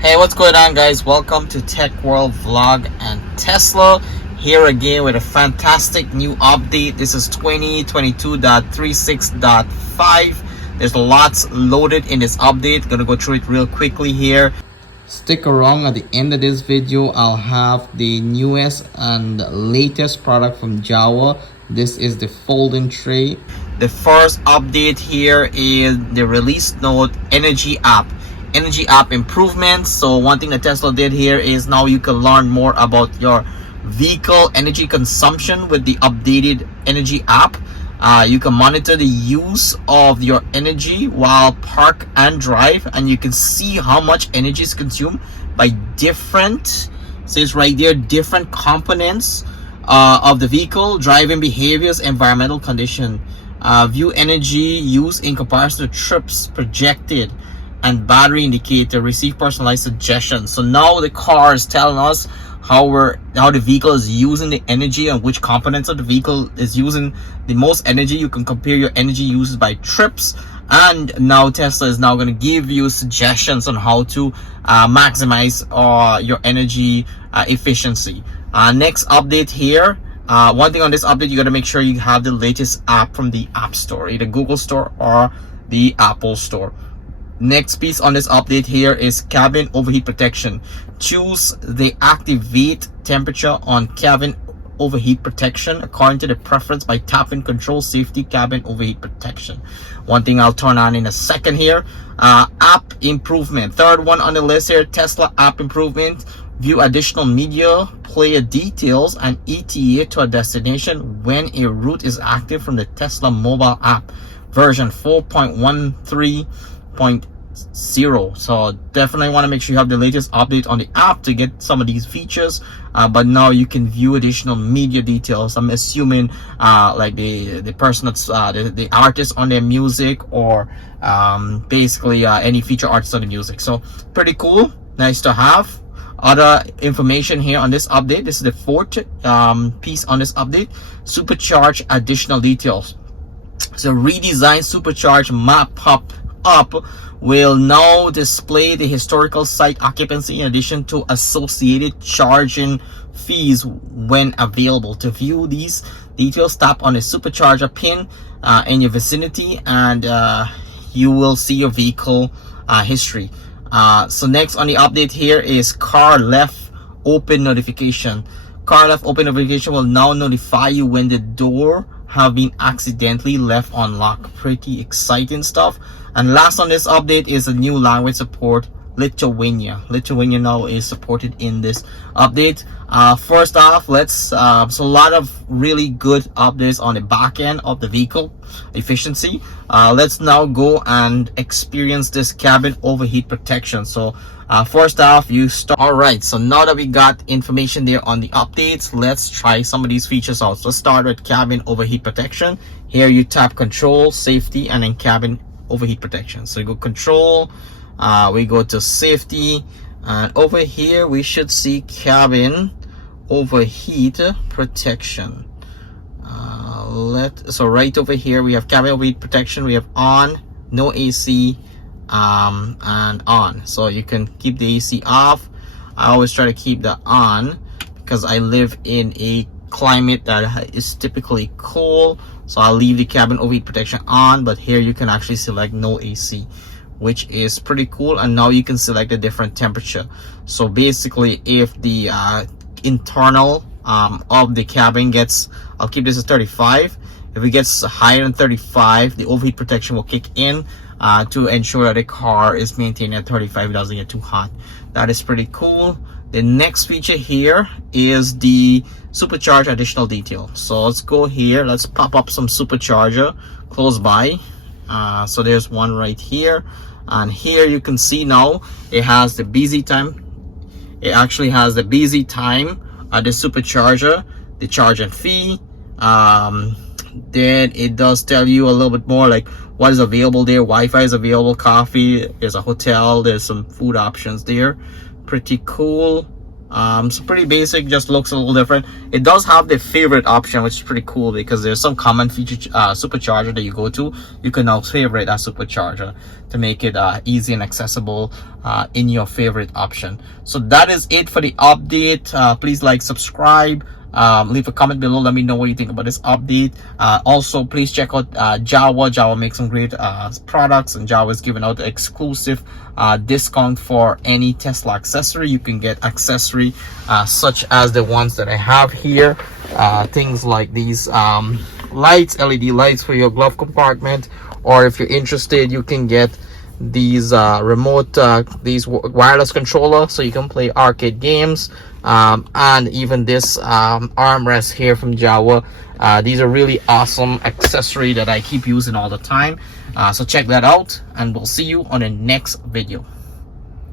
Hey, what's going on, guys? Welcome to Tech World Vlog and Tesla here again with a fantastic new update. This is 2022.36.5. There's lots loaded in this update. Gonna go through it real quickly here. Stick around. At the end of this video, I'll have the newest and latest product from Java. This is the folding tray. The first update here is the release note energy app improvements. So one thing that Tesla did here is now you can learn more about your vehicle energy consumption with the updated energy app. You can monitor the use of your energy while park and drive, and you can see how much energy is consumed by different, says right there, different components of the vehicle, driving behaviors, environmental condition. View energy use in comparison to trips projected and battery indicator, receive personalized suggestions. So now the car is telling us how the vehicle is using the energy and which components of the vehicle is using the most energy. You can compare your energy uses by trips, and now Tesla is now going to give you suggestions on how to maximize your energy efficiency. Next update here. One thing on this update, you got to make sure you have the latest app from the App Store, either Google Store or the Apple Store. Next piece on this update here is cabin overheat protection. Choose the activate temperature on cabin overheat protection according to the preference by tapping control safety cabin overheat protection. One thing I'll turn on in a second here. App improvement. Third one on the list here, Tesla app improvement. View additional media, player details, and ETA to a destination when a route is active from the Tesla mobile app. Version 4.13.0. So definitely want to make sure you have the latest update on the app to get some of these features, but now you can view additional media details. I'm assuming like the person that's the artist on their music, or basically any feature artist on the music. So pretty cool, nice to have. Other information here on this update, this is the fourth piece on this update. Supercharge additional details. So redesigned Supercharge map pop-up will now display the historical site occupancy in addition to associated charging fees when available. To view these details, tap on the supercharger pin in your vicinity, and you will see your vehicle history. So next on the update here is car left open notification. Car left open notification will now notify you when the door have been accidentally left unlocked. Pretty exciting stuff. And last on this update is a new language support, Lithuania. Lithuania now is supported in this update. First off, so a lot of really good updates on the back end of the vehicle efficiency. Let's now go and experience this cabin overheat protection. So first off, you start. All right, so now that we got information there on the updates, let's try some of these features out. So let's start with cabin overheat protection. Here you tap control, safety, and then cabin overheat protection. So you go control, we go to safety, and over here we should see cabin overheat protection. So right over here we have cabin overheat protection. We have on, no AC, and on. So you can keep the AC off. I always try to keep that on because I live in a climate that is typically cold, so I'll leave the cabin overheat protection on. But here you can actually select no AC, which is pretty cool. And now you can select a different temperature. So basically, if the internal of the cabin gets, I'll keep this at 35. If it gets higher than 35, the overheat protection will kick in to ensure that the car is maintained at 35. It doesn't get too hot. That is pretty cool. The next feature here is the supercharge additional detail. So let's go here. Let's pop up some supercharger close by. So there's one right here, and here you can see now it has the busy time. It actually has the busy time, the supercharger, the charge and fee. Then it does tell you a little bit more like what is available there. Wi-Fi is available, coffee, there's a hotel, there's some food options there. Pretty cool. So pretty basic, just looks a little different. It does have the favorite option, which is pretty cool because there's some common feature supercharger that you go to, you can now favorite that supercharger to make it easy and accessible in your favorite option. So that is it for the update. Please like, subscribe, leave a comment below, let me know what you think about this update. Also please check out Java makes some great products, and Java is giving out exclusive discount for any Tesla accessory. You can get accessory such as the ones that I have here, things like these lights, LED lights for your glove compartment, or if you're interested, you can get these remote these wireless controller so you can play arcade games, and even this armrest here from Java. These are really awesome accessory that I keep using all the time. So check that out, and we'll see you on the next video.